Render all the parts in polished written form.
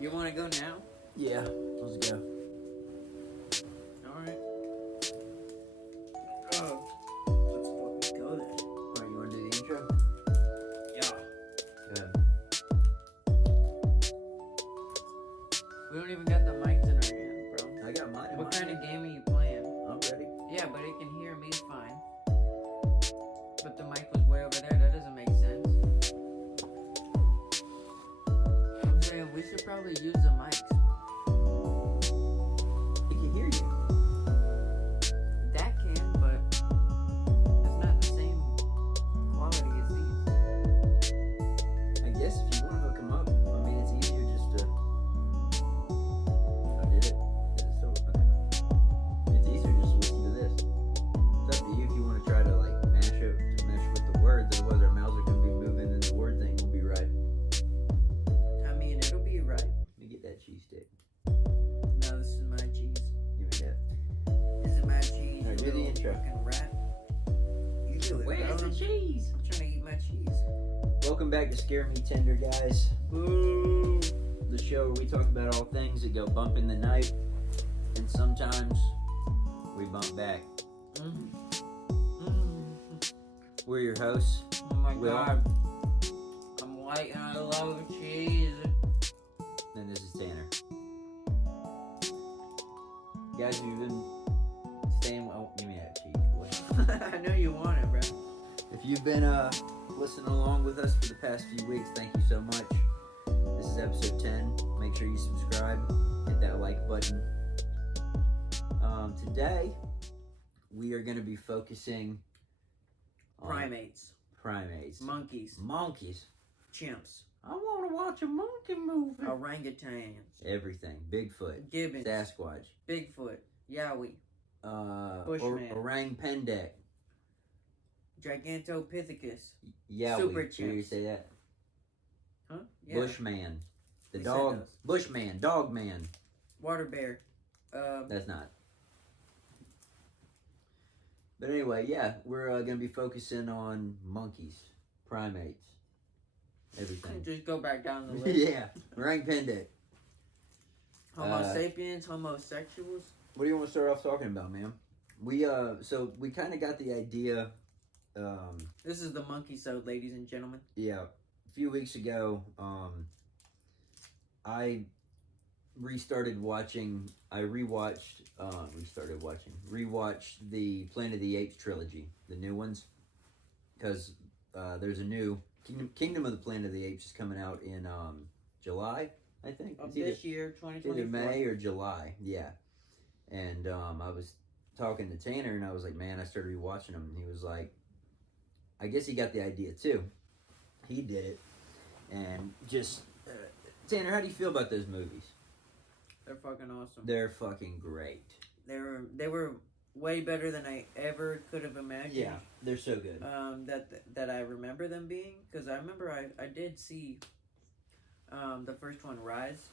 You want to go now? Yeah, let's go. Alright. Let's fucking go then. Alright, you want to do the intro? Yeah. Yeah. We don't even got the mics in our hand, bro. I got mine in What my kind hand. of game are you playing? I'm ready. Yeah, but it can hear me fine. But the mic was way over there. That doesn't make sense. I'm saying we should probably use the mics. He can hear you. That can, but it's not the same quality as these. I guess if you want to hook them up, I mean, it's easier just to. I did it. Is it still okay? It's easier just to listen to this. It's up to you if you want to try to like mesh with the words. Otherwise, our mouths are going to be moving and the word thing will be right. I mean, it'll be right. Let me get that cheese stick. No, this is my cheese. Give me that. This is my cheese. Alright, do the you little intro. fucking rat. You do it, Where's bro. the cheese? I'm trying to eat my cheese. Welcome back to ScareMeTender, guys. Boo. The show where we talk about all things that go bump in the night, and sometimes we bump back. We're your hosts. Oh my Will. god. I'm white and I love cheese. And this is Tanner. Guys, you've been staying. Oh, give me that cheese, boy. I know you want it, bro. If you've been listening along with us for the past few weeks, thank you so much. This is episode 10. Make sure you subscribe, hit that like button. Today, we are going to be focusing on Primates. Monkeys. Monkeys. Chimps. I want to watch a monkey movie. Orangutans. Everything. Bigfoot. Gibbons. Sasquatch. Bigfoot. Yowie. Bushman. Orang Pendek. Gigantopithecus. Yowie. Super Did you chimps. say that? Huh? Yeah. Bushman. The We said dog. those. Bushman. Dog man. Water bear. That's not. But anyway, yeah, we're going to be focusing on monkeys, primates, everything. Just go back down the list. Yeah, Orang Pendek. Homo sapiens, homosexuals. What do you want to start off talking about, man? We so we kind of got the idea. This is the Monkeysode, ladies and gentlemen. Yeah, a few weeks ago, I rewatched the Planet of the Apes trilogy, the new ones, because there's a new Kingdom of the Planet of the Apes is coming out in July, I think. Of It's either- this year, 2024. Either May or July, yeah. And I was talking to Tanner, and I was like, man, I started rewatching them, and he was like, I guess he got the idea too. He did it, and just Tanner, how do you feel about those movies? They're fucking awesome. They're fucking great. They were way better than I ever could have imagined. Yeah, they're so good. That I remember them being, because I remember I did see the first one, Rise.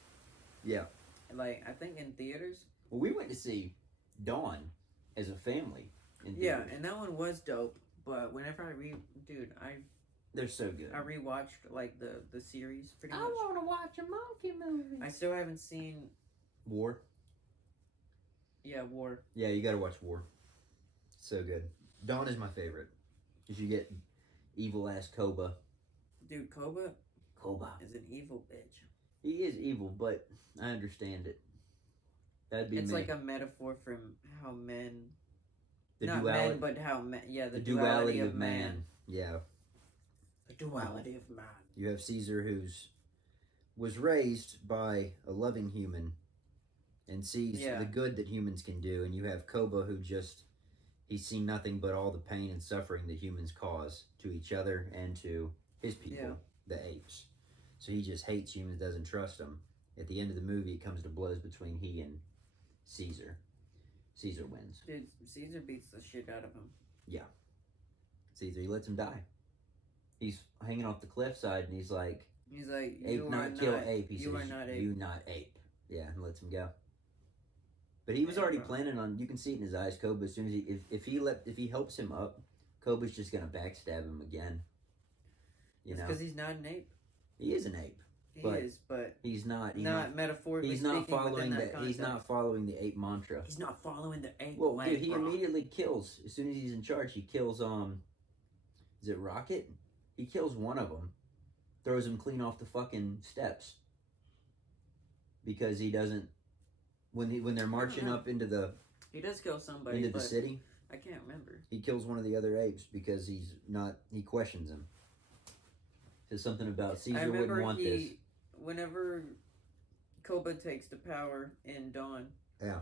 Yeah. Like, I think in theaters. Well, we went to see Dawn as a family. Yeah, and that one was dope. But whenever they're so good. I rewatched like the series pretty much. I want to watch a monkey movie. I still haven't seen War. Yeah, War. Yeah, you gotta watch War. So good. Dawn is my favorite. Cause you get evil ass Koba. Dude, Koba is an evil bitch. He is evil, but I understand it. That'd be It's me. like a metaphor for how men. The not duality. men, but how men. Yeah, the duality of man. Yeah. The duality of man. You have Caesar, was raised by a loving human, and sees the good that humans can do, and you have Koba, who he's seen nothing but all the pain and suffering that humans cause to each other and to his people, the apes. So he just hates humans, doesn't trust them. At the end of the movie, it comes to blows between he and Caesar. Caesar wins. Dude, Caesar beats the shit out of him. Yeah. Caesar, he lets him die. He's hanging off the cliffside, and he's like, ape not kill ape. He says, not ape. You not ape. Yeah, and lets him go. But he was already planning on. You can see it in his eyes, Koba. As soon as if he helps him up, Koba's just gonna backstab him again. Because he's not an ape. He is an ape. He is, but he's not. Not metaphorically. He's not speaking following within that the. He's not context. following the ape mantra. He's not following the ape. Well, way, dude, he bro. immediately kills as soon as he's in charge. He kills is it Rocket? He kills one of them, throws him clean off the fucking steps because he doesn't. When they're marching up into the. He does kill somebody into the city. I can't remember. He kills one of the other apes because he's not. He questions him. Says something about Caesar wouldn't want this. Whenever Koba takes the power in Dawn, yeah,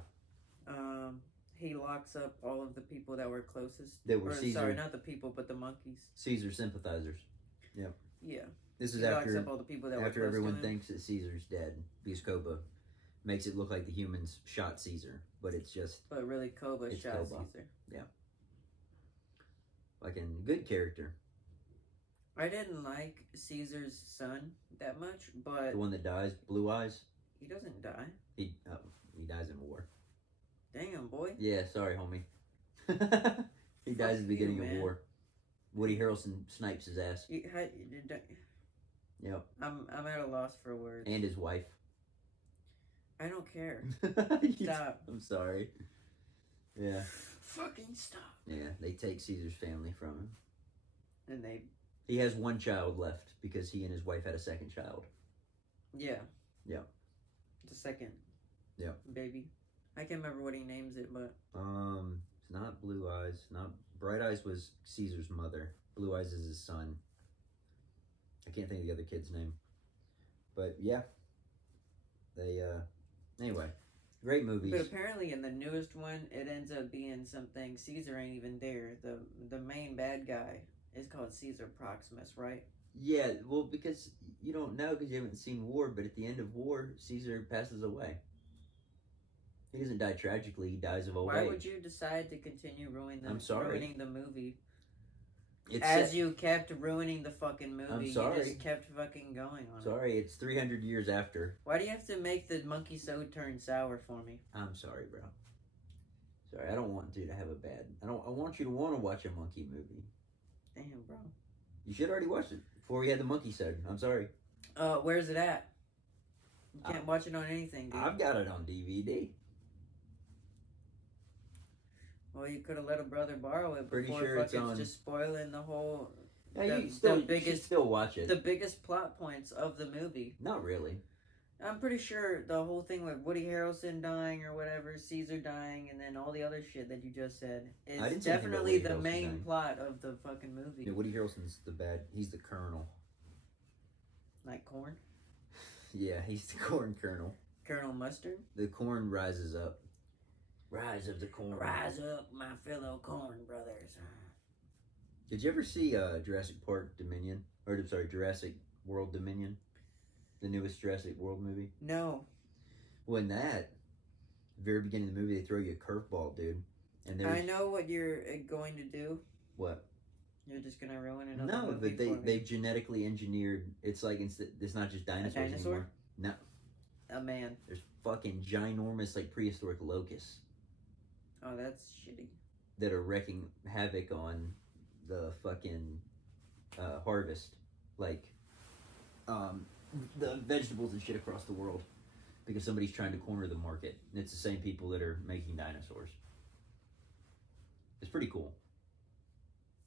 he locks up all of the people that were closest. That were Caesar. Sorry, not the people, but the monkeys. Caesar sympathizers. Yeah. Yeah. This is he after locks up all the people that after were everyone thinks that Caesar's dead because Koba makes it look like the humans shot Caesar, but it's just. But really, Koba shot Koba. Caesar. Yeah. Like a good character. I didn't like Caesar's son that much, but the one that dies, Blue Eyes. He doesn't die. He dies in war. Damn, boy. Yeah, sorry, homie. He dies at the beginning of war. Woody Harrelson snipes his ass. Yep. I'm at a loss for words. And his wife. I don't care. Stop. I'm sorry. Yeah. Fucking stop. Yeah, they take Caesar's family from him. And he has one child left because he and his wife had a second child. Yeah. Yeah. The second. Yeah. Baby. I can't remember what he names it, but it's not Blue Eyes. Not Bright Eyes was Caesar's mother. Blue Eyes is his son. I can't think of the other kid's name. But yeah. They anyway. Great movies. But apparently in the newest one it ends up being something Caesar ain't even there. The main bad guy is called Caesar Proximus, right? Yeah, well, because you don't know because you haven't seen War, but at the end of War, Caesar passes away. He doesn't die tragically, he dies of old age. Why would you decide to continue ruining the movie? You kept ruining the fucking movie. I'm sorry. You just kept fucking going on it. Sorry, it's 300 years after. Why do you have to make the Monkeysode turn sour for me? I'm sorry, bro. Sorry, I don't want you to have a bad... I want you to want to watch a monkey movie. Damn, bro. You should already watch it before we had the Monkeysode. I'm sorry. Where's it at? You can't watch it on anything, dude. I've got it on DVD. Well, you could have let a brother borrow it Pretty before sure it's fucking on. just spoiling the whole... Yeah, you should still watch it. The biggest plot points of the movie. Not really. I'm pretty sure the whole thing with Woody Harrelson dying or whatever, Caesar dying, and then all the other shit that you just said is definitely the main plot of the fucking movie. Yeah, Woody Harrelson's he's the colonel. Like corn? Yeah, he's the corn colonel. Colonel Mustard? The corn rises up. Rise of the corn. Rise up, my fellow corn brothers. Did you ever see Jurassic Park Dominion? Or, sorry, Jurassic World Dominion? The newest Jurassic World movie? No. Well, in that, very beginning of the movie, they throw you a curveball, dude. And I know what you're going to do. What? You're just going to ruin it. No, but they've genetically engineered. It's like, it's not just dinosaurs anymore. No. A man. There's fucking ginormous, like, prehistoric locusts. Oh, that's shitty. That are wreaking havoc on the fucking harvest. Like, the vegetables and shit across the world. Because somebody's trying to corner the market. And it's the same people that are making dinosaurs. It's pretty cool.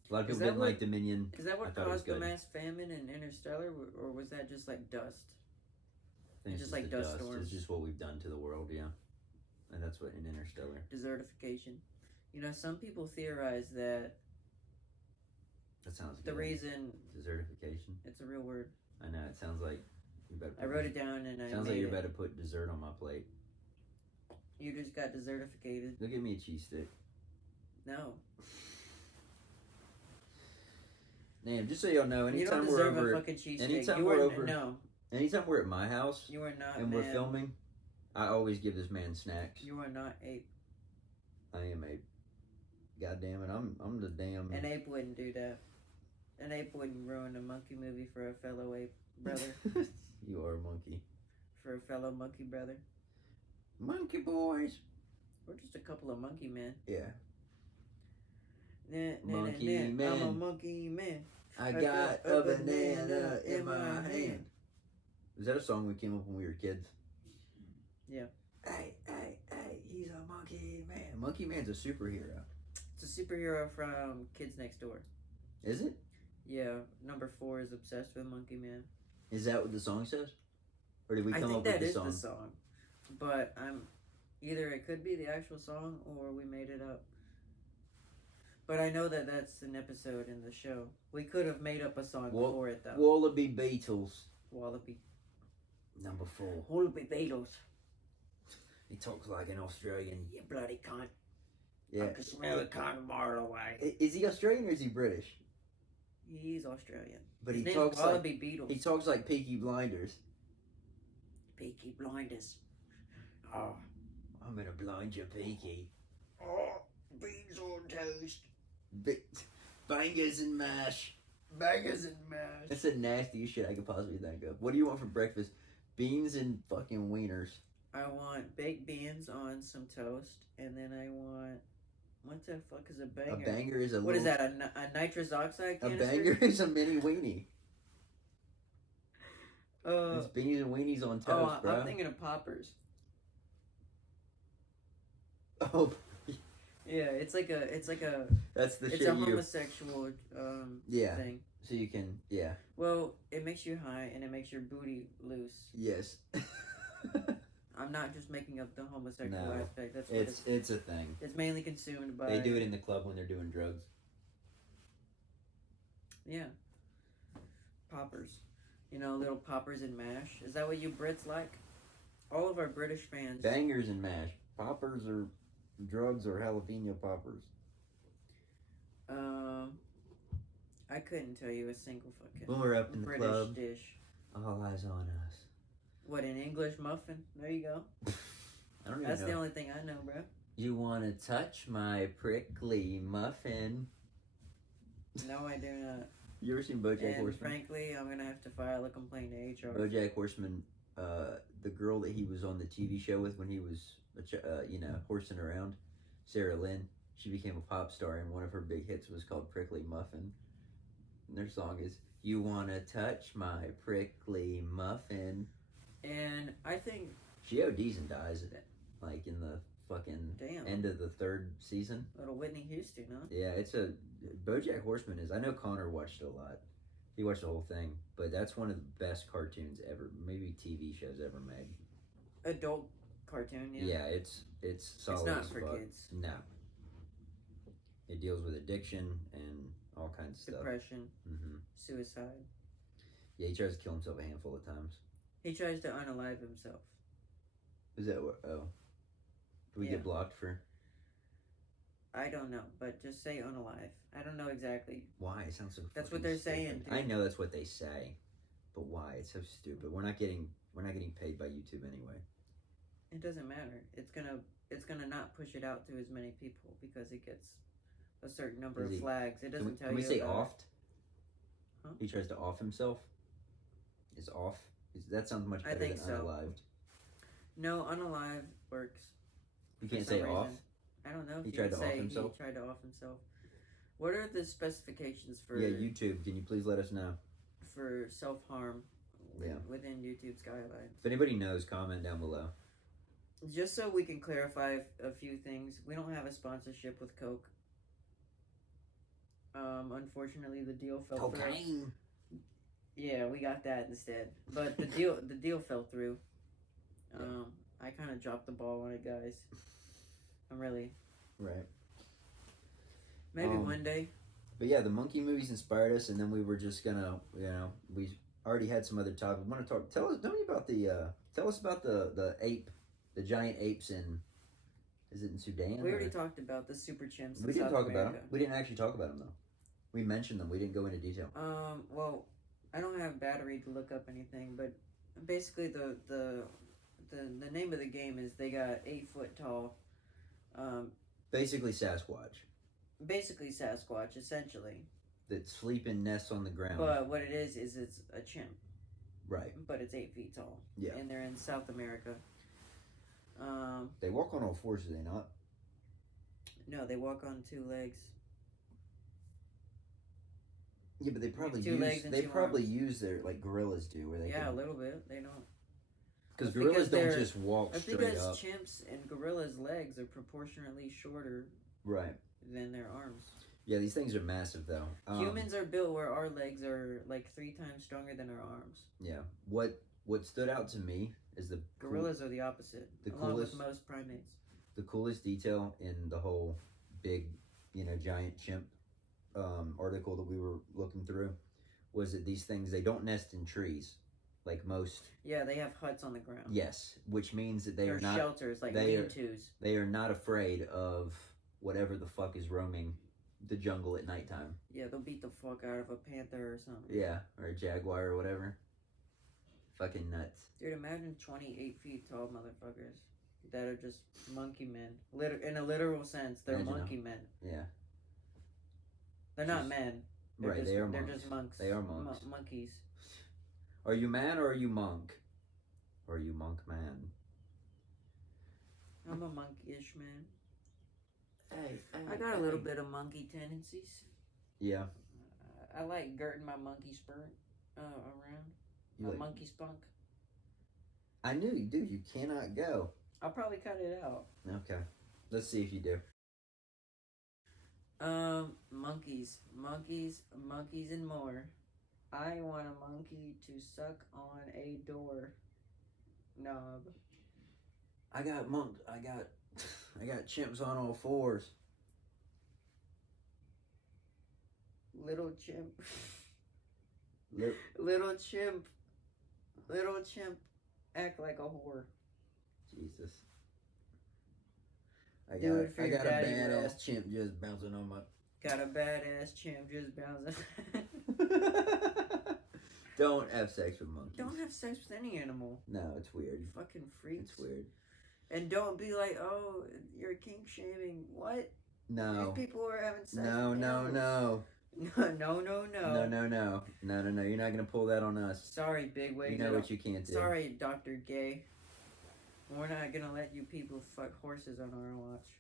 A lot of people didn't like Dominion. Is that what caused the mass famine in Interstellar? Or was that just like dust? I think it's just like dust storms. It's just what we've done to the world, yeah. And that's what in Interstellar. Desertification. You know, some people theorize that... That sounds good. The reason... Desertification? It's a real word. I know, it sounds like... I wrote it down and I sounds like you're about to put dessert on my plate. You just got desertificated. Go give me a cheese stick. No. Damn, just so y'all know, anytime you don't deserve a fucking cheese stick. Anytime we're at my house... You are not, and we're filming, I always give this man snacks. You are not ape. I am ape. God damn it, I'm the damn... An ape wouldn't do that. An ape wouldn't ruin a monkey movie for a fellow ape brother. You are a monkey. For a fellow monkey brother. Monkey boys. We're just a couple of monkey men. Yeah. Monkey man. I'm a monkey man. I got a banana in my hand. Was that a song we came up when we were kids? Yeah. Hey, he's a monkey man. Monkey Man's a superhero. It's a superhero from Kids Next Door. Is it? Yeah, number 4 is obsessed with Monkey Man. Is that what the song says? Or did we come up with the song? I think that is the song. But either it could be the actual song or we made it up. But I know that that's an episode in the show. We could have made up a song for it, though. Wallaby Beatles. Wallaby. Number 4. Wallaby Beatles. He talks like an Australian. You bloody cunt. Yeah. I can smell the cunt a mile away. Is he Australian or is he British? He's Australian. But His he talks Wallaby like Beatles. He talks like Peaky Blinders. Peaky Blinders. Oh. I'm gonna blind you, Peaky. Oh, beans on toast. Bangers and mash. Bangers and mash. That's the nastiest shit I could possibly think of. What do you want for breakfast? Beans and fucking wieners. I want baked beans on some toast, and then I want... What the fuck is a banger? A banger is a What is that, a nitrous oxide canister? A banger is a mini weenie. It's beans and weenies on toast, bro. I'm thinking of poppers. Oh... Yeah, it's like a. That's the shit. It's a homosexual thing. So you can, yeah. Well, it makes you high and it makes your booty loose. Yes. I'm not just making up the homosexual aspect. That's what it's a thing. It's mainly consumed by. They do it in the club when they're doing drugs. Yeah. Poppers, little poppers and mash. Is that what you Brits like? All of our British fans. Bangers and mash. Poppers are. Drugs or jalapeno poppers? I couldn't tell you a single fucking when we're up in British the club, dish. All eyes on us. What, an English muffin? There you go. I don't even That's know. the only thing I know, bro. You want to touch my prickly muffin? No, I do not. You ever seen BoJack Horseman? Frankly, I'm gonna have to file a complaint to HR. BoJack Horseman, the girl that he was on the TV show with when he was horsing around, Sarah Lynn, she became a pop star, and one of her big hits was called Prickly Muffin. And their song is, you wanna touch my prickly muffin. And I think... She ODs and dies, like, in the fucking end of the 3rd season. Little Whitney Houston, huh? Yeah, BoJack Horseman is, I know Connor watched it a lot. He watched the whole thing, but that's one of the best cartoons ever, maybe TV shows ever made. Adult cartoon, yeah. Yeah, it's solid. It's not as for fuck. kids. No. It deals with addiction and all kinds of stuff. Depression. Mm-hmm. Suicide. Yeah, he tries to kill himself a handful of times. He tries to unalive himself. Is that what? Oh. Do we get blocked for? I don't know, but just say unalive. I don't know exactly. Why? It sounds so. That's what they're saying. I know that's what they say, but why? It's so stupid. We're not getting paid by YouTube anyway. It doesn't matter. It's gonna not push it out to as many people because it gets a certain number of flags. It doesn't tell you. Can we say offed? Huh? He tries to off himself. Is off? That sounds much better than unalived. No, unalive works. You can't say off. I don't know. He tried to off himself. He tried to off himself. What are the specifications for? Yeah, YouTube. Can you please let us know? For self-harm. Yeah. Within YouTube's guidelines. If anybody knows, comment down below. Just so we can clarify a few things, we don't have a sponsorship with Coke. Unfortunately, the deal fell through. Cocaine. Yeah, we got that instead. But the deal fell through. I kind of dropped the ball on it, guys. I'm really right. Maybe one day. But yeah, the monkey movies inspired us, and then we were just gonna, we already had some other topics. We want to talk. Tell us about the ape. The giant apes is it in Sudan? We already talked about the super chimps. We didn't talk about them. We didn't actually talk about them though. We mentioned them. We didn't go into detail. Well, I don't have battery to look up anything, but basically the name of the game is they got 8 foot tall. Basically Sasquatch. Basically Sasquatch, essentially. That sleep in nests on the ground. But what it is it's a chimp. Right. But it's 8 feet tall. Yeah. And they're in South America. They walk on all fours, do they not? No, they walk on 2 legs. Yeah, but they probably two legs and two arms. use their like gorillas do, where they a little bit. They don't. Because gorillas don't just walk straight up. Because chimps and gorillas' legs are proportionately shorter, right, than their arms. Yeah, these things are massive though. Humans are built where our legs are like 3 times stronger than our arms. Yeah. What stood out to me is the gorillas are the opposite. Along with most primates. The coolest detail in the whole big, giant chimp article that we were looking through was that these things, they don't nest in trees like most. Yeah, they have huts on the ground. Yes, which means that they're not shelters, like lean-tos. They are not afraid of whatever the fuck is roaming the jungle at nighttime. Yeah, they'll beat the fuck out of a panther or something. Yeah, or a jaguar or whatever. Fucking nuts. Dude, imagine 28 feet tall motherfuckers that are just monkey men. In a literal sense, they're monkey men. Yeah. They're not men. Right, they are monks. They're just monks. They are monks. Monkeys. Are you man or are you monk? Or are you monk man? I'm a monkeyish man. Hey, I got a little bit of monkey tendencies. Yeah. I like girting my monkey spurt around. My monkey spunk. I knew you do. You cannot go. I'll probably cut it out. Okay. Let's see if you do. Monkeys and more. I want a monkey to suck on a door knob. I got chimps on all fours. Little chimp. Little chimp. Act like a whore. Jesus. I got a badass chimp just bouncing on my... Got a badass chimp just bouncing. Don't have sex with monkeys. Don't have sex with any animal. No, it's weird. You fucking freaks. It's weird. And don't be like, oh, you're kink shaming. What? No. These people are having sex. No. No. No. You're not gonna pull that on us. Sorry, bigwig. You know what you can't do. Sorry, Dr. Gay. We're not gonna let you people fuck horses on our watch.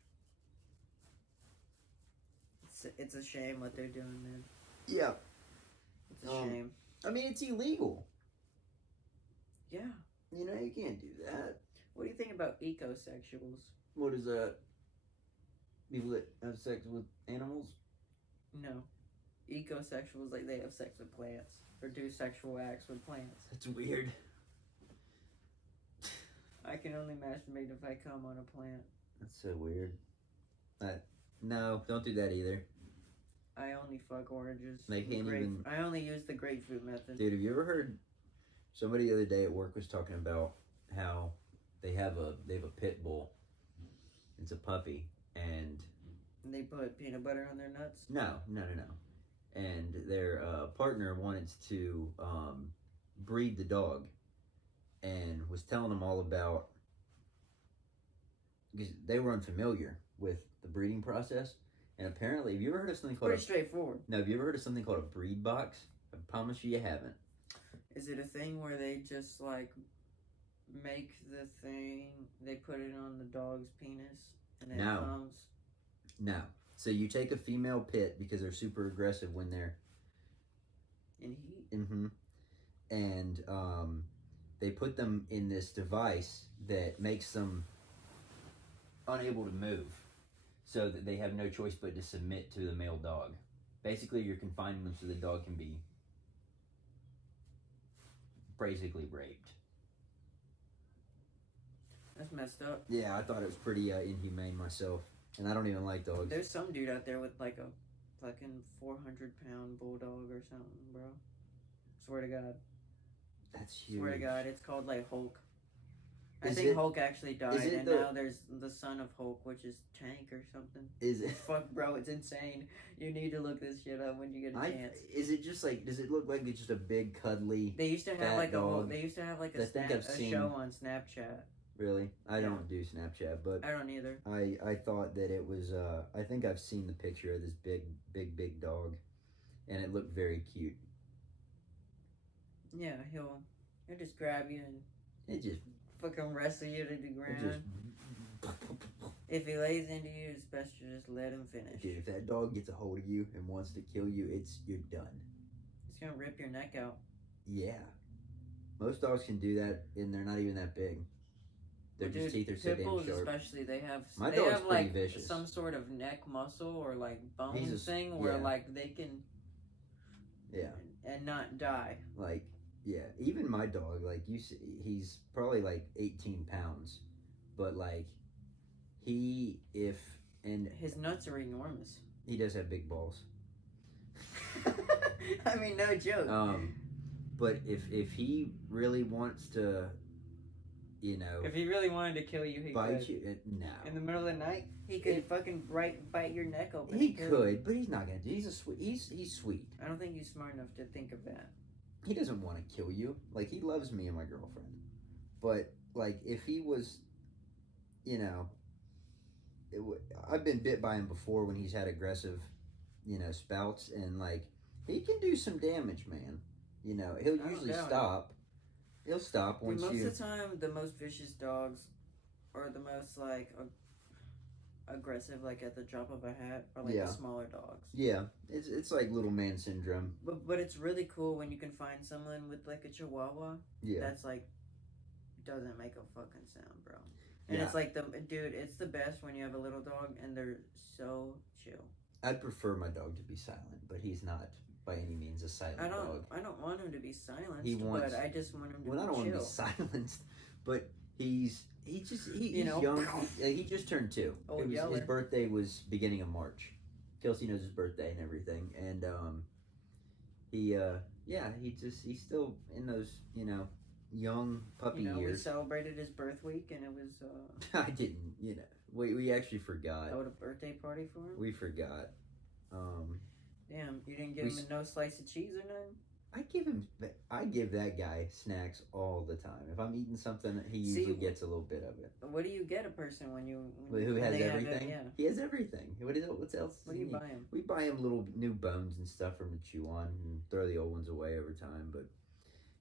It's a shame what they're doing, man. Yeah. It's a shame. I mean, it's illegal. Yeah. You can't do that. What do you think about ecosexuals? What is that? People that have sex with animals? No. Ecosexuals, like they have sex with plants. Or do sexual acts with plants. That's weird. I can only masturbate if I come on a plant. That's so weird. No, don't do that either. I only fuck oranges. They can't even... I only use the grapefruit method. Dude, have you ever heard... Somebody the other day at work was talking about how they have a pit bull. It's a puppy, and... They put peanut butter on their nuts? No. And their partner wanted to breed the dog, and was telling them all about... Because they were unfamiliar with the breeding process, and apparently, have you ever heard of something called... Pretty straightforward. No, have you ever heard of something called a breed box? I promise you haven't. Is it a thing where they just, like, make the thing, they put it on the dog's penis, and then it comes? No. So you take a female pit, because they're super aggressive when they're... In heat? Mm-hmm. And they put them in this device that makes them unable to move, so that they have no choice but to submit to the male dog. Basically, you're confining them so the dog can be basically raped. That's messed up. Yeah, I thought it was pretty inhumane myself. And I don't even like dogs. There's some dude out there with like a fucking 400-pound bulldog or something, bro. Swear to God. That's huge. Swear to God, it's called like Hulk. I think Hulk actually died, and now there's the son of Hulk, which is Tank or something. Is it? Fuck, bro, it's insane. You need to look this shit up when you get a chance. Is it just like? Does it look like it's just a big cuddly? They used to have like dog? They used to have like a show on Snapchat. Really? I don't do Snapchat, but I don't either. I thought that it was. I think I've seen the picture of this big dog, and it looked very cute. Yeah, he'll just grab you and it just fucking wrestle you to the ground. If he lays into you, it's best to just let him finish. Dude, if that dog gets a hold of you and wants to kill you, you're done. It's gonna rip your neck out. Yeah. Most dogs can do that, and they're not even that big. Their teeth are so damn Pitbulls sharp. especially, they have Pretty like vicious. some sort of neck muscle or like bone thing yeah. where like they can and not die. Like even my dog, like you see, he's probably like 18 pounds, but like his nuts are enormous. He does have big balls. I mean, no joke. But if he really wants to, if he really wanted to kill you, he bite could. you. No. In the middle of the night, he could fucking bite your neck open. He could, but he's not gonna do. He's sweet. I don't think he's smart enough to think of that. He doesn't want to kill you. Like, he loves me and my girlfriend. But like, if he was, I've been bit by him before when he's had aggressive, spouts, and like, he can do some damage, man. He'll usually stop. He'll stop once most of the time, the most vicious dogs are the most like aggressive, like at the drop of a hat, or like the smaller dogs. Yeah, it's like little man syndrome. But it's really cool when you can find someone with like a Chihuahua. Yeah. That's like doesn't make a fucking sound, bro. And it's like it's the best when you have a little dog and they're so chill. I'd prefer my dog to be silent, but he's not by any means a silent dog. I don't want him to be silenced, but I just want him to be chill. Well, I don't want him to be silenced, but he's young. He just turned 2. His birthday was beginning of March. Kelsey knows his birthday and everything, and he's still in those young puppy years. We celebrated his birth week, and it was. I didn't. We actually forgot. Oh, a birthday party for him. We forgot. Damn, you didn't give him no slice of cheese or nothing? I give that guy snacks all the time. If I'm eating something, he usually gets a little bit of it. What do you get a person when who has everything? He has everything. What else? What do you buy him? We buy him little new bones and stuff for him to chew on and throw the old ones away over time. But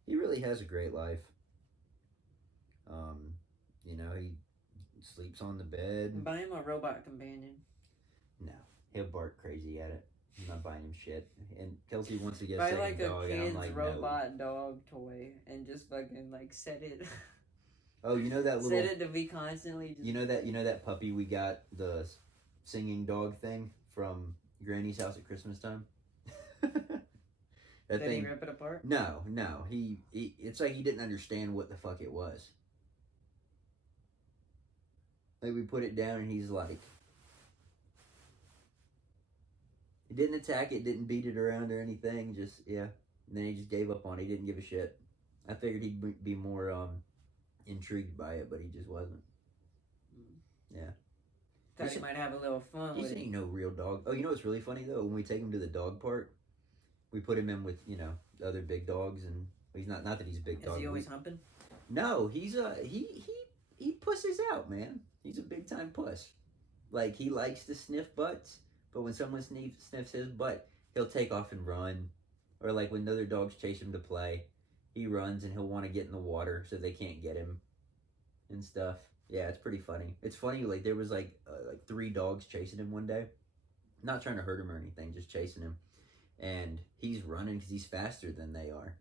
he really has a great life. He sleeps on the bed. Buy him a robot companion. No, he'll bark crazy at it. I'm not buying him shit. And Kelsey wants to get buy a like a dog, kid's like, robot dog toy and just fucking like set it. Oh, that little. Set it to be constantly. Just... that puppy we got, the singing dog thing from Granny's house at Christmas time. Did he rip it apart? No. He it's like he didn't understand what the fuck it was. Like, we put it down and he's like. He didn't attack it, didn't beat it around or anything, and then he just gave up on it. He didn't give a shit. I figured he'd be more intrigued by it, but he just wasn't. Yeah. Thought he might have a little fun with it. He ain't no real dog. Oh, what's really funny, though? When we take him to the dog park, we put him in with, the other big dogs, and he's not that he's a big dog. Is he always humping? No, he's he pusses out, man. He's a big time puss. Like, he likes to sniff butts. But when someone sniffs his butt, he'll take off and run. Or like when other dogs chase him to play, he runs and he'll want to get in the water so they can't get him and stuff. Yeah, it's pretty funny. It's funny, like there was like 3 dogs chasing him one day. Not trying to hurt him or anything, just chasing him. And he's running because he's faster than they are.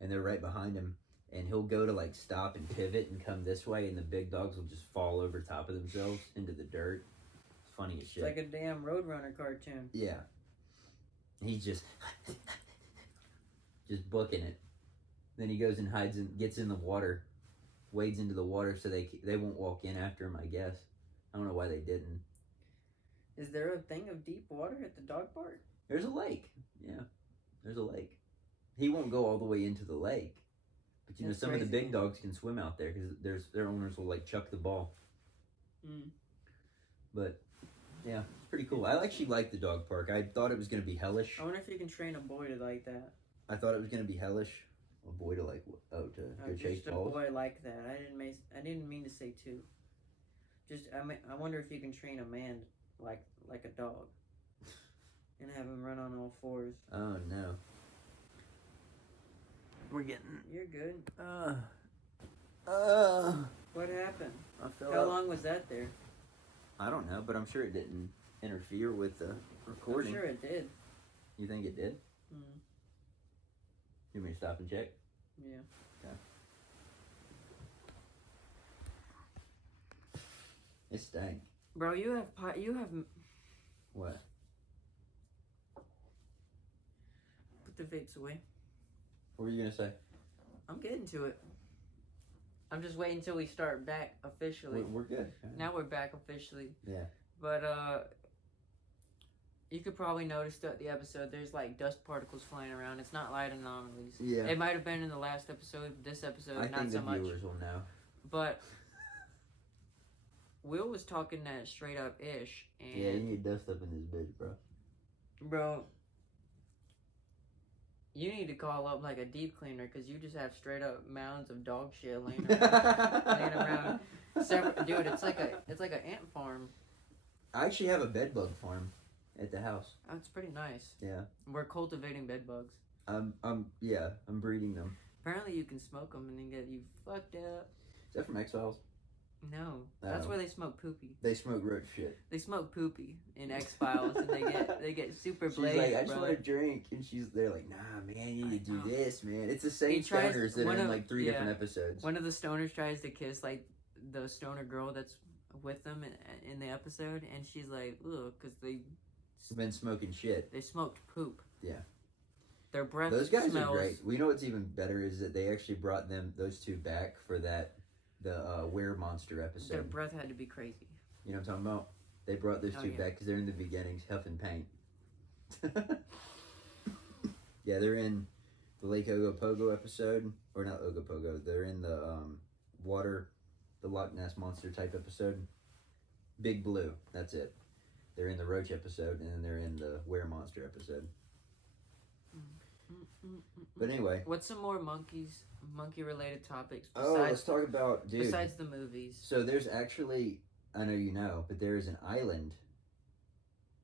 And they're right behind him. And he'll go to like stop and pivot and come this way, and the big dogs will just fall over top of themselves into the dirt. Funny as shit. It's like a damn Roadrunner cartoon. Yeah. He's just booking it. Then he goes and hides and gets in the water, wades into the water so they won't walk in after him, I guess. I don't know why they didn't. Is there a thing of deep water at the dog park? There's a lake. Yeah. There's a lake. He won't go all the way into the lake. But That's some crazy. of the big dogs can swim out there because their owners will like chuck the ball. But yeah, it's pretty cool. I actually like the dog park. I thought it was going to be hellish. I wonder if you can train a boy to like that. I thought it was going to be hellish. A boy to like, to go chase balls? Just a boy like that. I didn't mean to say 2. I wonder if you can train a man like a dog. And have him run on all 4s. Oh, no. We're getting... You're good. What happened? How long was that there? I don't know, but I'm sure it didn't interfere with the recording. I'm sure it did. You think it did? You want me to stop and check? Yeah. Okay. It stank. Bro, you have What? Put the vapes away. What were you gonna say? I'm getting to it. I'm just waiting until we start back officially. We're good. Now we're back officially. Yeah. But you could probably notice throughout the episode there's like dust particles flying around. It's not light anomalies. Yeah. It might have been in the last episode. This episode, I not think so the much. viewers will know. But Will was talking that straight up ish, and Yeah, you need dust up in this bitch, bro. Bro, you need to call up like a deep cleaner because you just have straight up mounds of dog shit laying around. Dude, it's like an ant farm. I actually have a bed bug farm at the house. Oh, it's pretty nice. Yeah. We're cultivating bed bugs. I'm breeding them. Apparently, you can smoke them and then get you fucked up. Is that from X-Files? No, that's where they smoke poopy. They smoke roach shit. They smoke poopy in X-Files, and they get super She's blazed. like, I just want to drink, and they're like, nah, man, you need to do this, man. It's the same tries- stoners that are in like 3 different yeah. episodes. One of the stoners tries to kiss like the stoner girl that's with them in the episode, and she's like, ugh, because They've been smoking shit. they smoked poop. Yeah. Their breath Those guys smells. are great. We know what's even better is that they actually brought those two back for the Were-Monster episode. Their breath had to be crazy. You know what I'm talking about? They brought those two yeah. back because they're in the beginnings, huffing paint. Yeah, they're in the Lake Ogopogo episode, or not Ogopogo. They're in the water, the Loch Ness Monster type episode. Big Blue, that's it. They're in the Roach episode, and then they're in the Were-Monster episode. But anyway. What's some more monkey-related topics Let's talk about, dude. Besides the movies. So there's actually, I know you know, but there is an island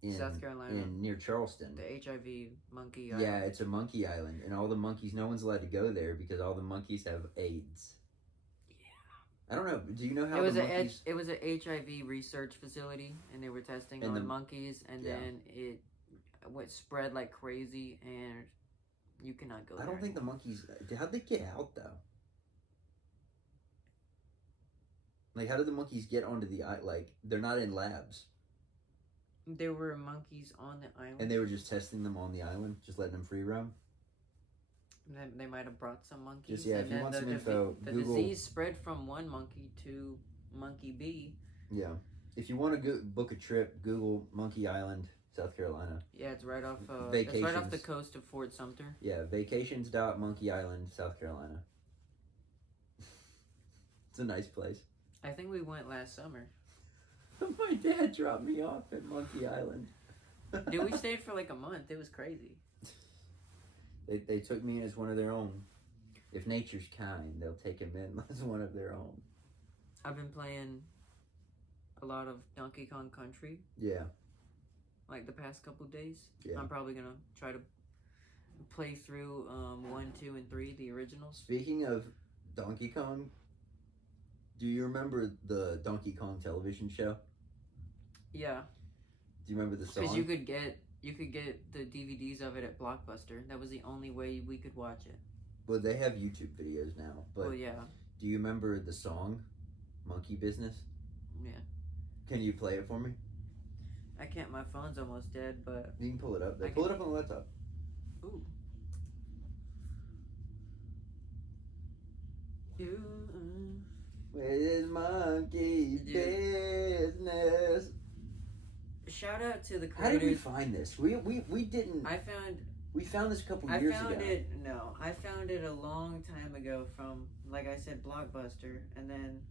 in South Carolina. near Charleston. The HIV monkey island. Yeah, it's a monkey island, and all the monkeys, no one's allowed to go there because all the monkeys have AIDS. Yeah. I don't know. Do you know how it was an HIV research facility, and they were testing on monkeys, and then it spread like crazy, and you cannot go there. I don't think the monkeys... How'd they get out, though? Like, how did the monkeys get onto the island? Like, they're not in labs. There were monkeys on the island. And they were just testing them on the island? Just letting them free roam? They might have brought some monkeys. Just, if you want some info, the Google... disease spread from one monkey to monkey B. Yeah. If you want to book a trip, Google Monkey Island, South Carolina. Yeah, it's right off. Vacations. It's right off the coast of Fort Sumter. Yeah, vacations.monkey Island, South Carolina. It's a nice place. I think we went last summer. My dad dropped me off at Monkey Island. Dude, we stayed for like a month. It was crazy. They took me in as one of their own. If nature's kind, they'll take him in as one of their own. I've been playing a lot of Donkey Kong Country. Yeah. Like the past couple days. Yeah. I'm probably gonna try to play through 1, 2, and 3, the originals. Speaking of Donkey Kong, do you remember the Donkey Kong television show? Yeah. Do you remember the song? Because you could get the DVDs of it at Blockbuster. That was the only way we could watch it. Well, they have YouTube videos now. But oh yeah. Do you remember the song, Monkey Business? Yeah. Can you play it for me? I can't. My phone's almost dead, but you can pull it up. Pull it up on the laptop. Ooh. Where is monkey business? Shout out to the creators. How did we find this? We didn't. We found this a couple years ago. I found it a long time ago from, like I said, Blockbuster, and then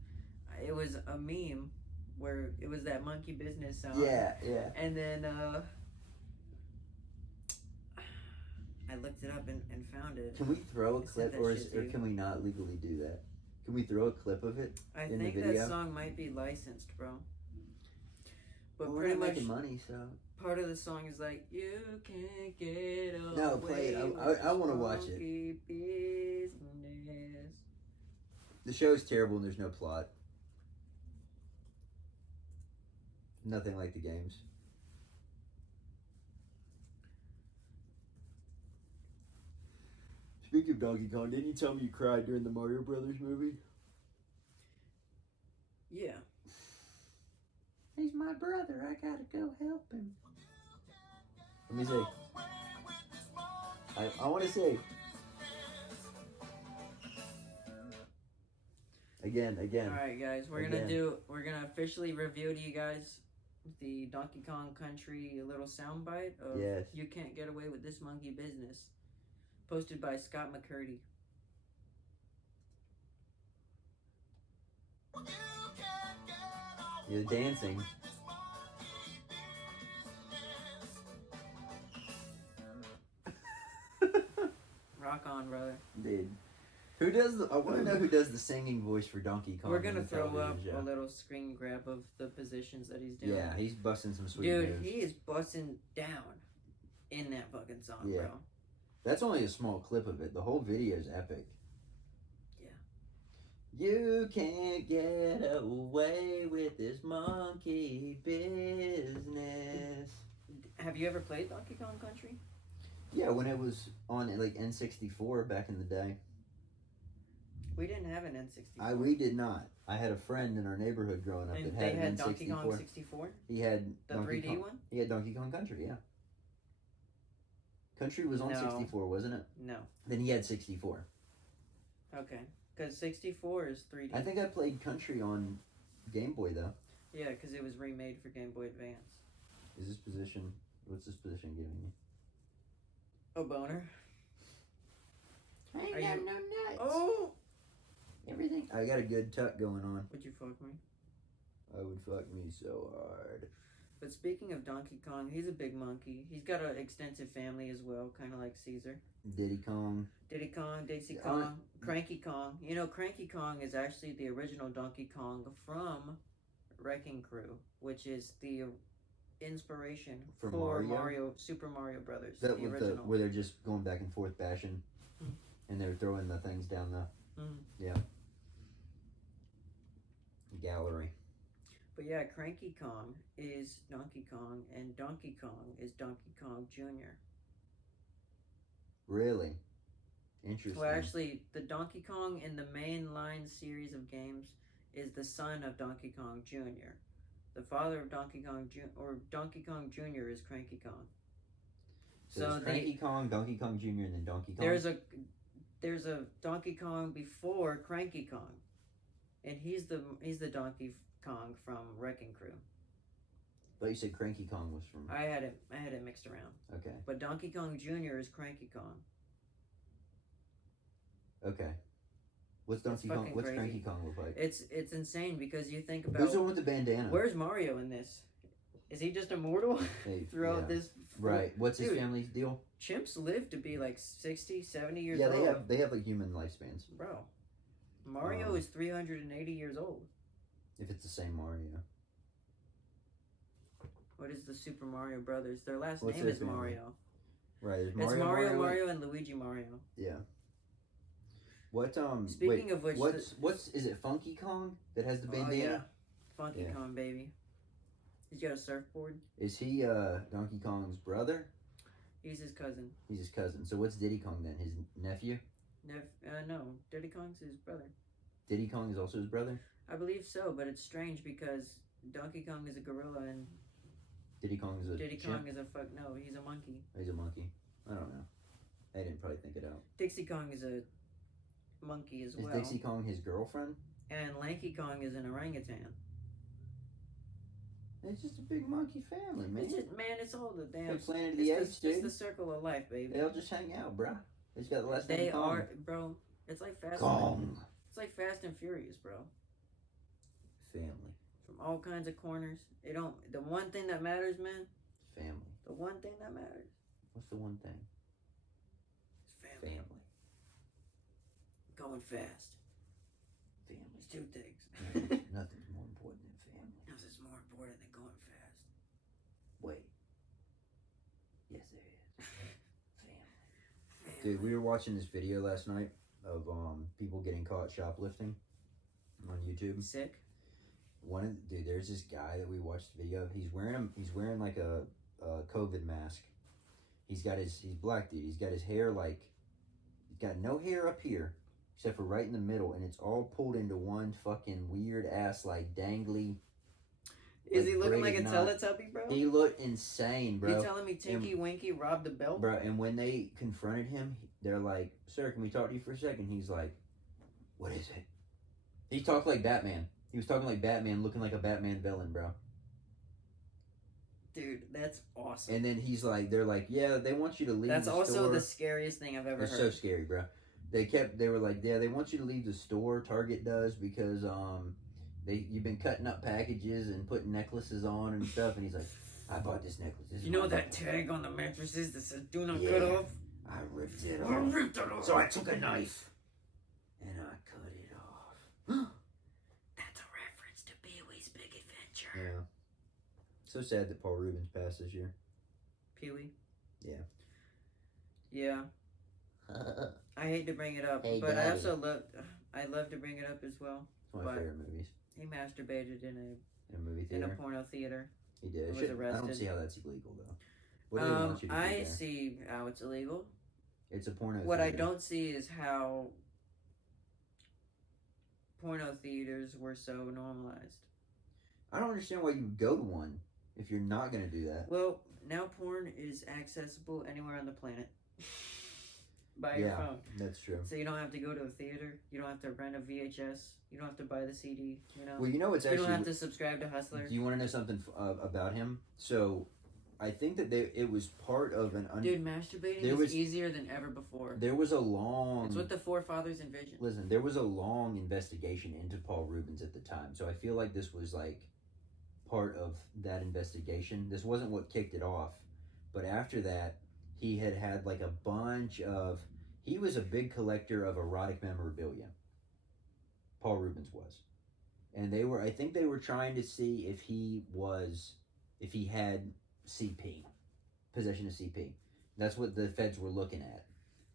it was a meme where it was that monkey business song. Yeah. And then I looked it up and found it. Can we throw a clip, or can we not legally do that? Can we throw a clip of it? I in think the video? that song might be licensed, bro. But well, pretty we're not much making money, so part of the song is like, you can't get away. No, play it. I want to watch it. Business. The show is terrible and there's no plot. Nothing like the games. Speaking of Donkey Kong, didn't you tell me you cried during the Mario Brothers movie? Yeah. He's my brother. I gotta go help him. Let me see. I want to say. Again. All right, guys. We're gonna officially review to you guys the Donkey Kong Country little soundbite of "You Can't Get Away with This Monkey Business," posted by Scott McCurdy. You're dancing. Rock on, brother. Dude. Who does I want to know who does the singing voice for Donkey Kong. We're going to throw up a little screen grab of the positions that he's doing. Yeah, he's busting some sweet moves. Dude, he is busting down in that fucking song, bro. That's only a small clip of it. The whole video is epic. Yeah. You can't get away with this monkey business. Have you ever played Donkey Kong Country? Yeah, when it was on like N64 back in the day. We didn't have an N64. We did not. I had a friend in our neighborhood growing up that had an N64. Donkey Kong 64? He had the 3D one? He had Donkey Kong Country, yeah. Country was on 64, wasn't it? No. Then he had 64. Okay. Because 64 is 3D. I think I played Country on Game Boy, though. Yeah, because it was remade for Game Boy Advance. Is this position... What's this position giving me? A boner. I ain't got no nuts. Oh! Everything. I got a good tuck going on. Would you fuck me? I would fuck me so hard. But speaking of Donkey Kong, he's a big monkey. He's got an extensive family as well, kind of like Caesar. Diddy Kong, Daisy Kong, Cranky Kong. You know, Cranky Kong is actually the original Donkey Kong from Wrecking Crew, which is the inspiration for Super Mario Brothers. That the original. where they're just going back and forth bashing, and they're throwing the things down the gallery. But yeah, Cranky Kong is Donkey Kong, and Donkey Kong is Donkey Kong Jr. Really? Interesting. Well, actually, the Donkey Kong in the mainline series of games is the son of Donkey Kong Jr. The father of Donkey Kong or Donkey Kong Jr. is Cranky Kong. So Cranky Kong, Donkey Kong Jr., and then Donkey Kong. There's a Donkey Kong before Cranky Kong, and he's the Donkey Kong from Wrecking Crew. But you said Cranky Kong was from... I had it mixed around. Okay. But Donkey Kong Jr. is Cranky Kong. Okay. What's Cranky Kong look like? It's insane because you think about... Who's the one with the bandana? Where's Mario in this? Is he just immortal throughout this? Right. What's his family's deal? Chimps live to be like 60, 70 years old. Yeah, they have like human lifespans. Bro. Mario is 380 years old. If it's the same Mario. What is the Super Mario Brothers? Their last name is Mario. Right, there's Mario. It's Mario, and Luigi Mario. Yeah. What Speaking of which, is it Funky Kong that has the bandana? Oh, yeah. Funky Kong, baby. He's got a surfboard. Is he Donkey Kong's brother? He's his cousin. He's his cousin. So what's Diddy Kong then? His nephew? No, Diddy Kong's his brother. Diddy Kong is also his brother? I believe so, but it's strange because Donkey Kong is a gorilla and Diddy Kong is a Kong is a no, he's a monkey. He's a monkey. I don't know. I didn't probably think it out. Dixie Kong is a monkey as well. Is Dixie Kong his girlfriend? And Lanky Kong is an orangutan. It's just a big monkey family, man. It's all the damn... Planet of the Apes, dude. It's the circle of life, baby. They all just hang out, bro. They just got the last name They Kong. are, bro. It's like Fast Kong. It's like Fast and Furious, bro. Family. From all kinds of corners. The one thing that matters, man. Family. The one thing that matters. What's the one thing? It's family. Going fast. Family. It's two things. Nothing's more important than family. Nothing's more important than going fast. Wait. Yes, there is. Family. Dude, we were watching this video last night of people getting caught shoplifting on YouTube. Sick. There's this guy that we watched the video of. He's wearing like a COVID mask. He's black, dude. He's got his hair like got no hair up here except for right in the middle, and it's all pulled into one fucking weird ass like dangly. Is he looking like a Teletubby, bro? He looked insane, bro. You telling me Tinky Winky robbed the belt? Bro, and when they confronted him, they're like, "Sir, can we talk to you for a second?" He's like, "What is it?" He talked like Batman. He was talking like Batman, looking like a Batman villain, bro. Dude, that's awesome. And then he's like, they're like, "Yeah, they want you to leave That's the also store." the scariest thing I've ever heard. It's so scary, bro. They were like, "Yeah, they want you to leave the store, Target does, because you've been cutting up packages and putting necklaces on and stuff." And he's like, "I bought this necklace. You know that tag on the mattresses that says do not cut off? I ripped it off. So I took a knife and I cut it off." That's a reference to Pee-wee's Big Adventure. Yeah. So sad that Paul Rubens passed this year. Pee-wee? Yeah. Yeah. I hate to bring it up, Hey, but Daddy. I love to bring it up as well. It's one of my favorite movies. He masturbated in a movie theater. in a porno theater. He did. He was arrested. I don't see how that's illegal though. What do they want you to do I there? see how it's illegal. It's a porno What theater. I don't see is how porno theaters were so normalized. I don't understand why you would go to one if you're not going to do that. Well, now porn is accessible anywhere on the planet by your phone. That's true. So you don't have to go to a theater. You don't have to rent a VHS. You don't have to buy the CD. You know. Well, you know what's actually. You don't have to subscribe to Hustler. Do you want to know something about him? So, I think that it was part of an. Dude, masturbating is easier than ever before. There was a long. It's what the forefathers envisioned. Listen, there was a long investigation into Paul Rubens at the time, so I feel like this was like part of that investigation. This wasn't what kicked it off, but after that, he had like a bunch of. He was a big collector of erotic memorabilia. Paul Rubens was, and I think they were trying to see if he had CP, possession of CP. That's what the feds were looking at.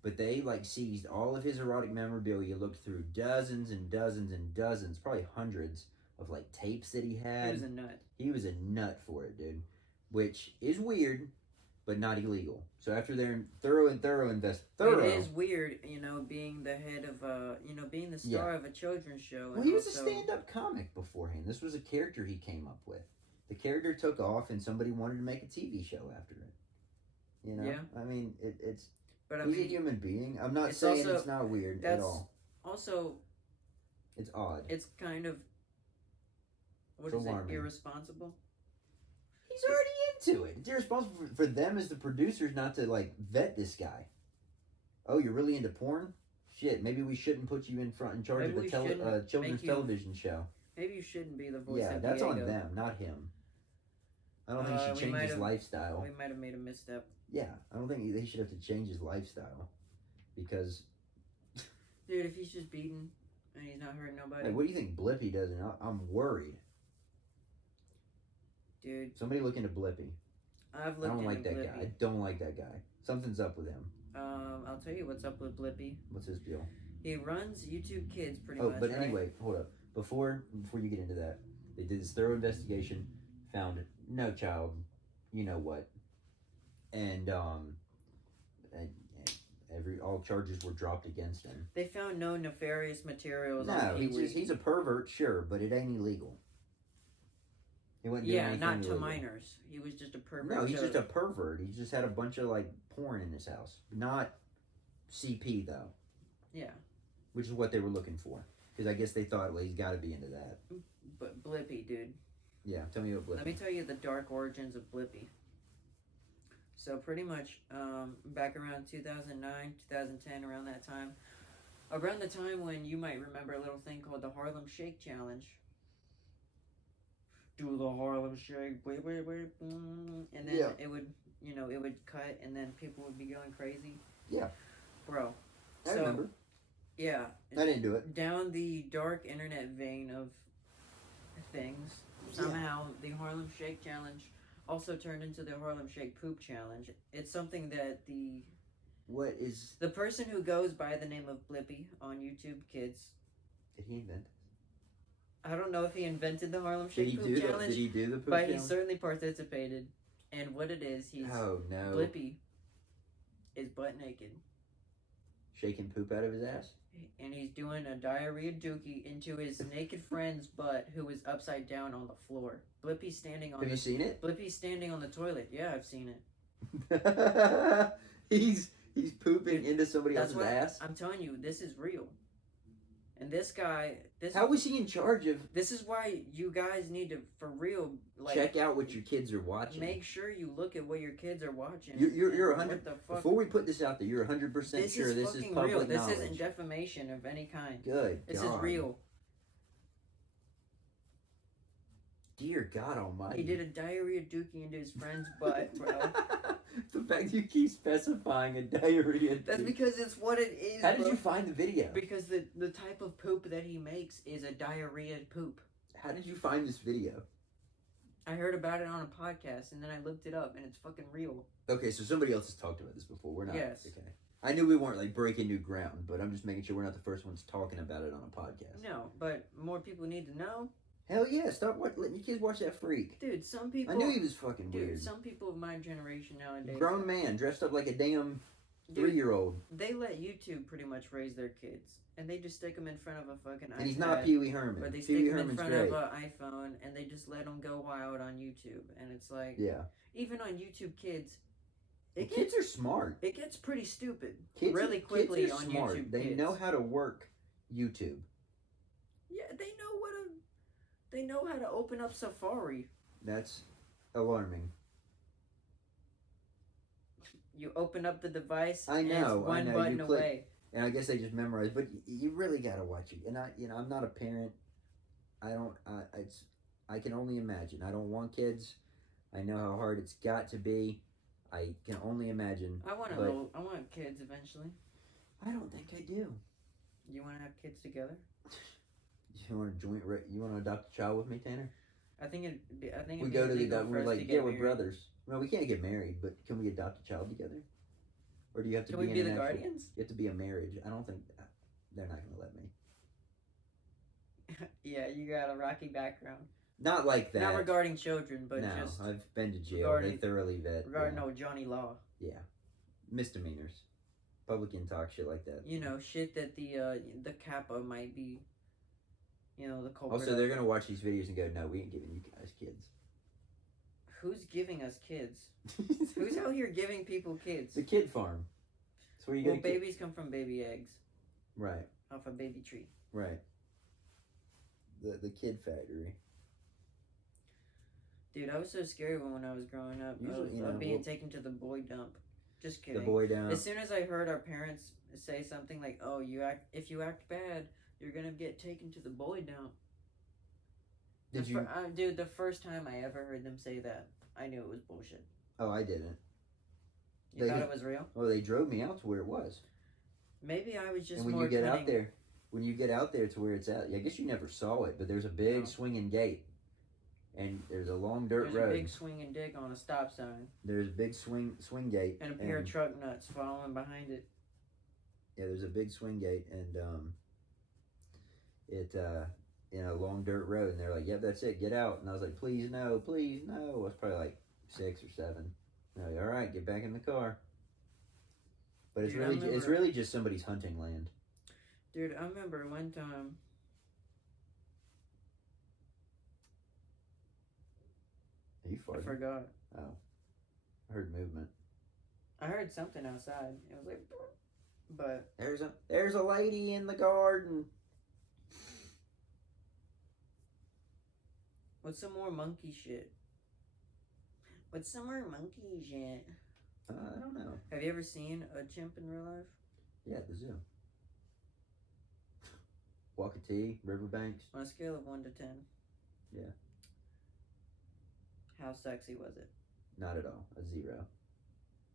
But they like seized all of his erotic memorabilia, looked through dozens and dozens and dozens, probably hundreds of like tapes that he had. He was a nut. He was a nut for it, dude. Which is weird, but not illegal. So after their thorough. It is weird, being the head of being the star of a children's show. Well, he was a stand-up comic beforehand. This was a character he came up with. The character took off, and somebody wanted to make a TV show after it. You know? Yeah. I mean, it's. But he's a human being. I'm not saying it's not weird at all. Also, it's odd. It's kind of. What is it? Irresponsible. He's already into it. It's irresponsible for them as the producers not to like vet this guy. Oh, you're really into porn? Shit, maybe we shouldn't put you in charge of a children's television show. Maybe you shouldn't be the voice of that's Diego. on them, not him. I don't think he should change his lifestyle. We might have made a misstep. Yeah, I don't think he should have to change his lifestyle. Because... Dude, if he's just beaten and he's not hurting nobody... Hey, what do you think Blippy does? I'm worried. Dude. Somebody look into Blippy. I don't like that guy. I don't like that guy. Something's up with him. I'll tell you what's up with Blippy. What's his deal? He runs YouTube Kids pretty much. Oh, but anyway, hold up. Before you get into that, they did this thorough investigation, found no child, you know what, and all charges were dropped against him. They found no nefarious materials. No, he's a pervert, sure, but it ain't illegal. He wouldn't do anything not illegal. To minors. He was just a pervert. No, he's just a pervert. He just had a bunch of like porn in his house, not CP though. Yeah. Which is what they were looking for, because I guess they thought, well, he's got to be into that. But Blippy, dude. Yeah, tell me about Blippy. Let me tell you the dark origins of Blippy. So pretty much, back around 2009, 2010, around that time, around the time when you might remember a little thing called the Harlem Shake Challenge. Do the Harlem Shake, and then it would, it would cut, and then people would be going crazy. Yeah, bro. I remember. Yeah, I didn't do it. Down the dark internet vein of things, somehow the Harlem Shake Challenge also turned into the Harlem Shake Poop Challenge. It's something that the person who goes by the name of Blippy on YouTube Kids. Did he invent? I don't know if he invented the Harlem Shake Poop Challenge. Did he do the poop but challenge? He certainly participated. And what it is, Oh no. Blippy is butt naked. shaking poop out of his ass. And he's doing a diarrhea dookie into his naked friend's butt, who is upside down on the floor. Blippi's standing on. Have you seen it? Blippi's standing on the toilet. Yeah, I've seen it. he's pooping into somebody else's ass. I'm telling you, this is real. And this guy, how was he in charge of? This is why you guys need to, for real, like, check out what your kids are watching. Make sure you look at what your kids are watching. You're 100. Before we put this out there, you're 100% sure this is public real. This knowledge. isn't defamation of any kind. Good. This is real. Dear God Almighty. He did a diarrhea dookie into his friend's butt, bro. The fact you keep specifying a diarrhea. That's because it's what it is. How did you find the video? Because the type of poop that he makes is a diarrhea poop. How did you find this video? I heard about it on a podcast, and then I looked it up, and it's fucking real. Okay, so somebody else has talked about this before. We're not. Yes. Okay. I knew we weren't like breaking new ground, but I'm just making sure we're not the first ones talking about it on a podcast. No, but more people need to know. Hell yeah! Stop letting your kids watch that freak. Dude, some people. I knew he was fucking weird. Dude, some people of my generation nowadays. Grown man dressed up like a damn 3-year-old. They let YouTube pretty much raise their kids, and they just stick them in front of a fucking iPad. And he's not Pee Wee Herman. Or they Pee Wee stick them in front great. of an iPhone, and they just let them go wild on YouTube. And it's like, yeah. Even on YouTube Kids, kids are smart. It gets pretty stupid Kids really quickly kids are on smart. YouTube. They Kids. know how to work YouTube. Yeah, they know how to open up Safari. That's alarming. You open up the device. I know. And it's one button away. And I guess they just memorize. But you really gotta watch it. And I'm not a parent. I can only imagine. I don't want kids. I know how hard it's got to be. I can only imagine. I want kids eventually. I don't think I do. You want to have kids together? You want to adopt a child with me, Tanner? I think we go to the we're like, yeah, we're brothers. No, we can't get married, but can we adopt a child together? Or do you have to? Can we be the guardians? You have to be a marriage. I don't think they're not going to let me. Yeah, you got a rocky background. Not like that. Not regarding children, but no, just I've been to jail. They thoroughly vet. Regarding Johnny Law. Yeah, misdemeanors, public talk, shit like that. Shit that the Kappa might be. The culprit. Also, they're gonna watch these videos and go, "No, we ain't giving you guys kids." Who's giving us kids? Who's out here giving people kids? The kid farm. That's where you get. Babies come from baby eggs. Right. Off a baby tree. Right. The kid factory. Dude, I was so scared when I was growing up of being taken to the boy dump. Just kidding. The boy dump. As soon as I heard our parents say something like, "Oh, if you act bad, you're gonna get taken to the boy dump." Dude, the first time I ever heard them say that, I knew it was bullshit. Oh, I didn't. You thought it was real? Oh, they drove me out to where it was. Maybe I was just. And when you get out there to where it's at, I guess you never saw it, but there's a big swinging gate. And there's a long dirt road. There's a big swinging dick on a stop sign. There's a big swing gate. And a pair of truck nuts following behind it. Yeah, there's a big swing gate, and in a long dirt road, and they're like, "Yep, that's it, get out." And I was like, "Please no, please no." I was probably like 6 or 7. And they're like, "All right, get back in the car." But it's really just somebody's hunting land. Dude, I remember one time. Are you farting? I forgot. Oh, I heard movement. I heard something outside. It was like, but there's a lady in the garden. What's some more monkey shit? What's some more monkey shit? I don't know. Have you ever seen a chimp in real life? Yeah, at the zoo. Wakatee, riverbanks. On a scale of 1 to 10. Yeah. How sexy was it? Not at all. A 0.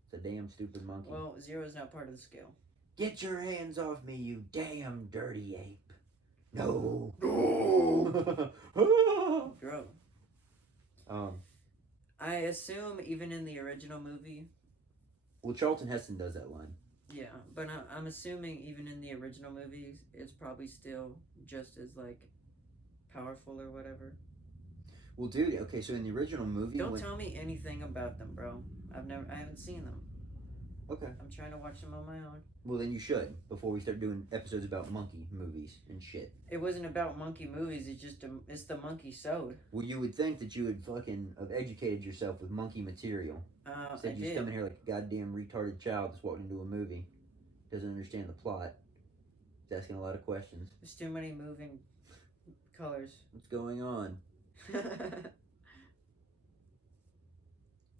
It's a damn stupid monkey. Well, 0 is not part of the scale. Get your hands off me, you damn dirty ape. No. No. Bro. I assume even in the original movie. Well, Charlton Heston does that line. Yeah, but I'm assuming even in the original movies, it's probably still just as like powerful or whatever. Well, dude, okay, so in the original movie, don't tell me anything about them, bro. I haven't seen them. Okay. I'm trying to watch them on my own. Well, then you should, before we start doing episodes about monkey movies and shit. It wasn't about monkey movies, it's the Monkeysode. Well, you would think that you would fucking have educated yourself with monkey material. Instead, you just come in here like a goddamn retarded child that's walking into a movie, doesn't understand the plot, is asking a lot of questions. There's too many moving colors. What's going on?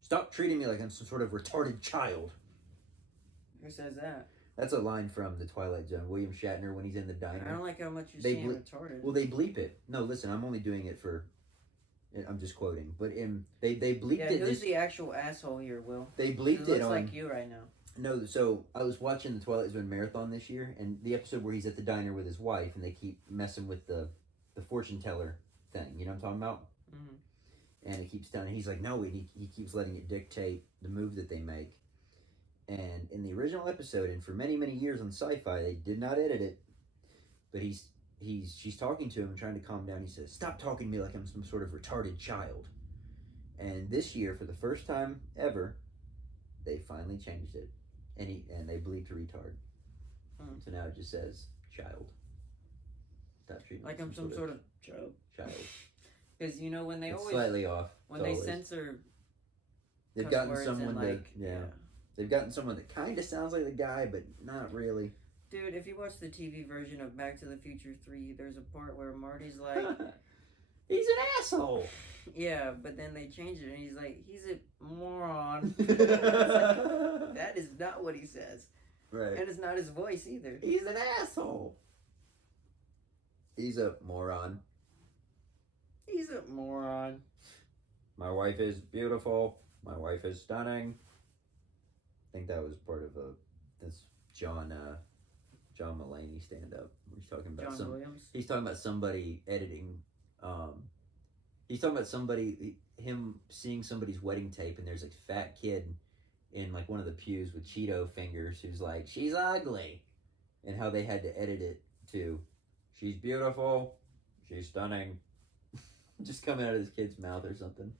Stop treating me like I'm some sort of retarded child. Who says that? That's a line from The Twilight Zone. William Shatner when he's in the diner. I don't like how much you're saying retarded. Well, they bleep it. No, listen, I'm only doing it for... I'm just quoting. But they bleeped it. Yeah, who's the actual asshole here, Will? They bleeped it on... looks like you right now. No, so I was watching the Twilight Zone marathon this year, and the episode where he's at the diner with his wife, and they keep messing with the fortune teller thing. You know what I'm talking about? Mm-hmm. And it keeps telling... He's like, no, he keeps letting it dictate the move that they make. And in the original episode, and for many, many years on Sci-Fi, they did not edit it. But she's talking to him and trying to calm down. He says, "Stop talking to me like I'm some sort of retarded child." And this year, for the first time ever, they finally changed it, and they bleeped retard. So now it just says child. Stop treating like I'm some sort of child. Because you know when they always slightly off when they censor. They've gotten someone that They've gotten someone that kind of sounds like the guy, but not really. Dude, if you watch the TV version of Back to the Future 3, there's a part where Marty's like... He's an asshole! Yeah, but then they change it, and he's like, he's a moron. That is not what he says. Right. And it's not his voice, either. He's an asshole! He's a moron. He's a moron. My wife is beautiful. My wife is stunning. I think that was part of this John Mulaney stand-up. He's talking about Williams. He's talking about somebody editing. He's talking about him seeing somebody's wedding tape, and there's a fat kid in like one of the pews with Cheeto fingers who's like, "She's ugly," and how they had to edit it to, "She's beautiful, she's stunning," just coming out of this kid's mouth or something.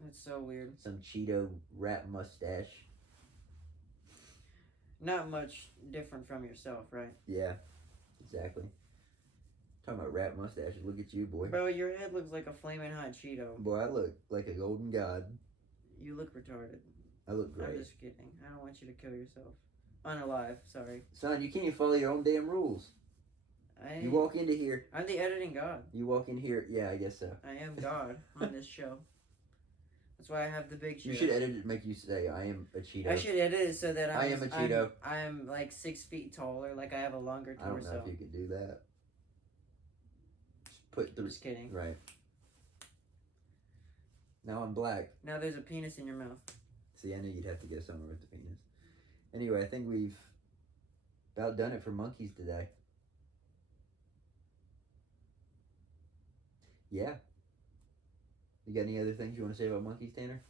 That's so weird. Some Cheeto rat mustache. Not much different from yourself, right? Yeah, exactly. Talking about rat mustaches, look at you, boy. Bro, your head looks like a flaming hot Cheeto. Boy, I look like a golden god. You look retarded. I look great. I'm just kidding. I don't want you to kill yourself. Unalive, sorry. Son, you can't even follow your own damn rules. You walk into here. I'm the editing god. You walk in here. Yeah, I guess so. I am God on this show. That's why I have the big show. You should edit it and make you say, "I am a Cheeto." I should edit it so that I am a Cheeto. I'm like 6 feet taller. Like I have a longer torso. I don't know if you could do that. Just kidding. Right. Now I'm black. Now there's a penis in your mouth. See, I knew you'd have to go somewhere with the penis. Anyway, I think we've about done it for monkeys today. Yeah. You got any other things you want to say about monkeys, Tanner?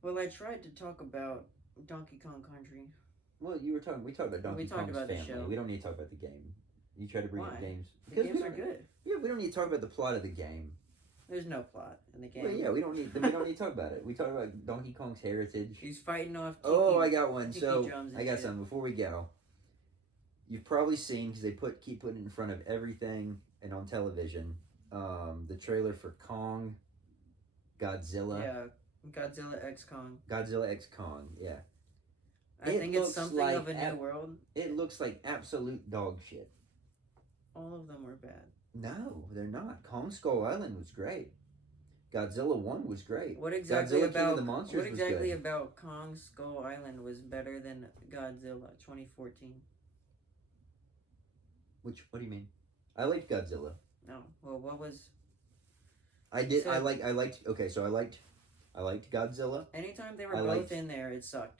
Well, I tried to talk about Donkey Kong Country. Well, we talked about Donkey Kong's family. The show. We don't need to talk about the game. You try to bring up games. The games are good. Yeah, we don't need to talk about the plot of the game. There's no plot in the game. Well, yeah, we don't need to talk about it. We talk about Donkey Kong's heritage. He's fighting off I got one. So, I got something. Before we go, you've probably seen, because they keep putting it in front of everything and on television, the trailer for Kong, Godzilla. Yeah, Godzilla X Kong. Godzilla X Kong, yeah. I think it's something like of a new world. It looks like absolute dog shit. All of them were bad. No, they're not. Kong Skull Island was great. Godzilla 1 was great. What exactly Godzilla King of the Monsters What exactly was good. about Kong Skull Island was better than Godzilla 2014? What do you mean? I liked Godzilla. No. Well, what was? I did. I liked. Okay, so I liked Godzilla. Anytime they were both in there, it sucked.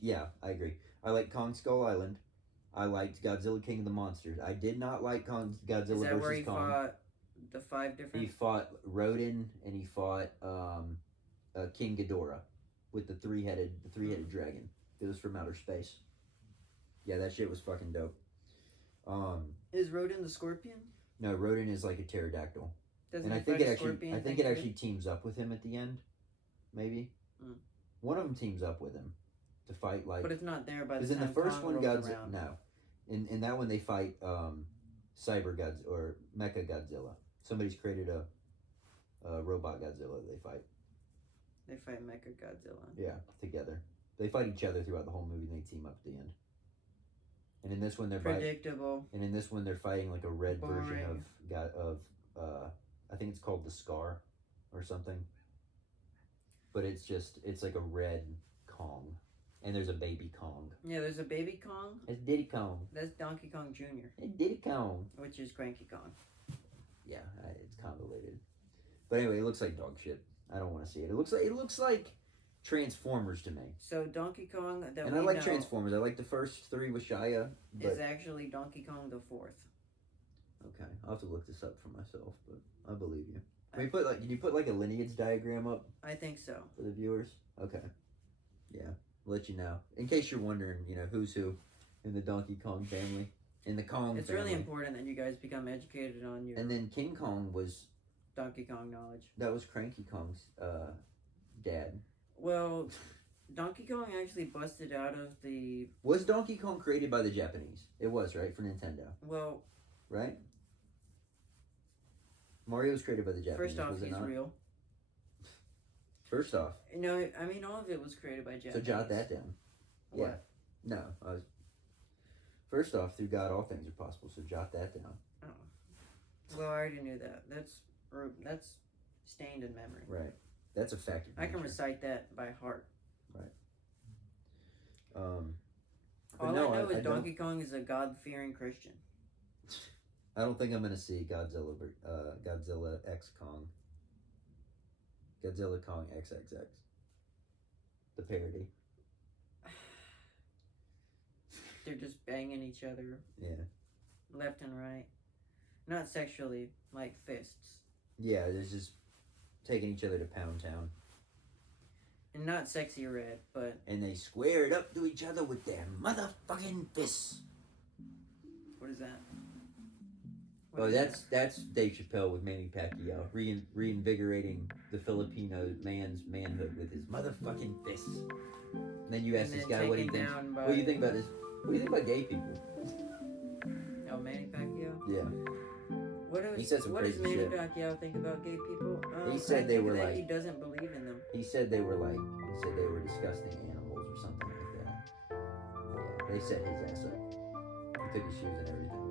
Yeah, I agree. I liked Kong Skull Island. I liked Godzilla King of the Monsters. I did not like Godzilla versus Kong. Is that where he fought the 5 different? He fought Rodin and he fought King Ghidorah with the three-headed dragon. It was from outer space. Yeah, that shit was fucking dope. Is Rodin the scorpion? No, Rodin is like a pterodactyl. Doesn't and I think it actually teams up with him at the end. maybe. Mm. One of them teams up with him to fight like. But it's not there by the time. Because in the first Kong one, Godzilla. No, in that one they fight Cyber Godzilla or Mecha Godzilla. Somebody's created a robot Godzilla that they fight. They fight Mecha Godzilla. Yeah, together. They fight each other throughout the whole movie, and they team up at the end. And in this one, they're predictable. And in this one, they're fighting like a red Boring. version of I think it's called the Scar, or something. But it's like a red Kong, and there's a baby Kong. Yeah, there's a baby Kong. It's Diddy Kong. That's Donkey Kong Jr. It's Diddy Kong. Which is Cranky Kong. Yeah, it's convoluted. But anyway, it looks like dog shit. I don't want to see it. It looks like Transformers to me. So Donkey Kong I like Transformers. I like the first three with Shia. Is actually Donkey Kong the 4th. Okay, I'll have to look this up for myself, but I believe you. Can you put like a lineage diagram up? I think so. For the viewers? Okay. Yeah, I'll let you know. In case you're wondering, who's who in the Donkey Kong family. In the Kong It's family. really important that you guys become educated on your... And then King Kong was... Donkey Kong knowledge. That was Cranky Kong's dad. Well, Donkey Kong actually busted out of the... Was Donkey Kong created by the Japanese? It was, right? For Nintendo. Well... Right? Mario was created by the Japanese. First off, he's real. First off. No, I mean, all of it was created by Japanese. So jot that down. What? Yeah. No. First off, through God, all things are possible, so jot that down. Oh. Well, I already knew that. That's stained in memory. Right. That's a fact. I can recite that by heart. Right. All I know is Donkey Kong is a God-fearing Christian. I don't think I'm going to see Godzilla X Kong. Godzilla Kong XXX. The parody. They're just banging each other. Yeah. Left and right. Not sexually, like fists. Yeah, they're just taking each other to Pound Town. And not sexy red, but... And they squared up to each other with their motherfucking fists. What is that? That's Dave Chappelle with Manny Pacquiao, reinvigorating the Filipino man's manhood with his motherfucking fists. And then you ask this guy what he thinks. What do you think about this? What do you think about gay people? Oh, Manny Pacquiao? Yeah. What does Manny Pacquiao think about gay people? He said they were like... He doesn't believe in them. He said they were disgusting animals or something like that. Yeah, they set his ass up. He took his shoes and everything.